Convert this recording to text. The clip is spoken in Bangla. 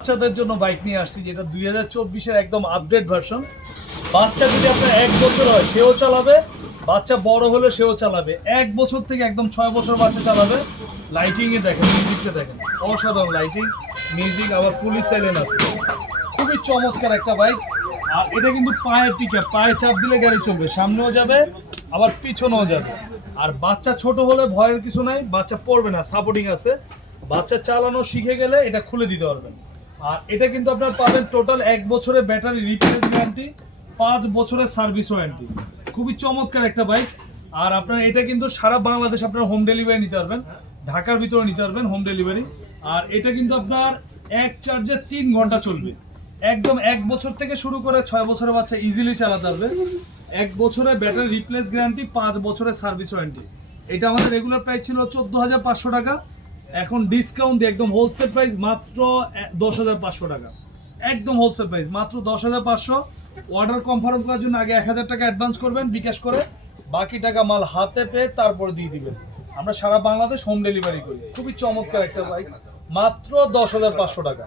বাচ্চাদের জন্য বাইক নিয়ে আসছি, যেটা দুই হাজার চব্বিশের একদম আপডেট ভার্সন বাচ্চা যদি আপনার এক বছর হয়, সেও চালাবে। বাচ্চা বড় হলে সেও চালাবে। এক বছর থেকে একদম ছয় বছর বাচ্চা চালাবে। লাইটিং এ দেখেন মিউজিকটা দেখেন। অসাধারণ লাইটিং মিউজিক আবার পুলিশ সাইলেন আছে। খুবই চমৎকার একটা বাইক আর এটা কিন্তু পায়ে পিক পায়ে চাপ দিলে গাড়ি চলবে। সামনেও যাবে, আবার পিছনেও যাবে। আর বাচ্চা ছোট হলে ভয়ের কিছু নাই, বাচ্চা পড়বে না সাপোর্টিং আছে। বাচ্চা চালানো শিখে গেলে এটা খুলে দিতে পারবেন। আর এটা কিন্তু আপনার পাবেন টোটাল এক বছরের ব্যাটারি রিপ্লেস গ্যারান্টি পাঁচ বছরের সার্ভিস ওয়ারেন্টি খুবই চমৎকার একটা বাইক আর আপনার এটা কিন্তু সারা বাংলাদেশ আপনার হোম ডেলিভারি নিতে পারবেন। ঢাকার ভিতরে নিতে পারবেন হোম ডেলিভারি আর এটা কিন্তু আপনার এক চার্জে তিন ঘণ্টা চলবে। একদম এক বছর থেকে শুরু করে ছয় বছরের বাচ্চা ইজিলি চালাতে পারবে। এক বছরের ব্যাটারি রিপ্লেস গ্যারান্টি পাঁচ বছরের সার্ভিস ওয়ারেন্টি এটা আমাদের রেগুলার প্রাইস ছিল চোদ্দ হাজার পাঁচশো টাকা। এখন ডিসকাউন্ট দিয়ে একদম হোলসেল প্রাইস মাত্র দশ হাজার পাঁচশো টাকা। একদম হোলসেল প্রাইস মাত্র দশ হাজার পাঁচশো। অর্ডার কনফার্ম করার জন্য আগে এক হাজার টাকা অ্যাডভান্স করবেন, বিকাশ করে বাকি টাকা মাল হাতে পেয়ে তারপরে দিয়ে দিবেন। আমরা সারা বাংলাদেশ হোম ডেলিভারি করি। খুবই চমৎকার একটা বাইক মাত্র দশ হাজার পাঁচশো টাকা।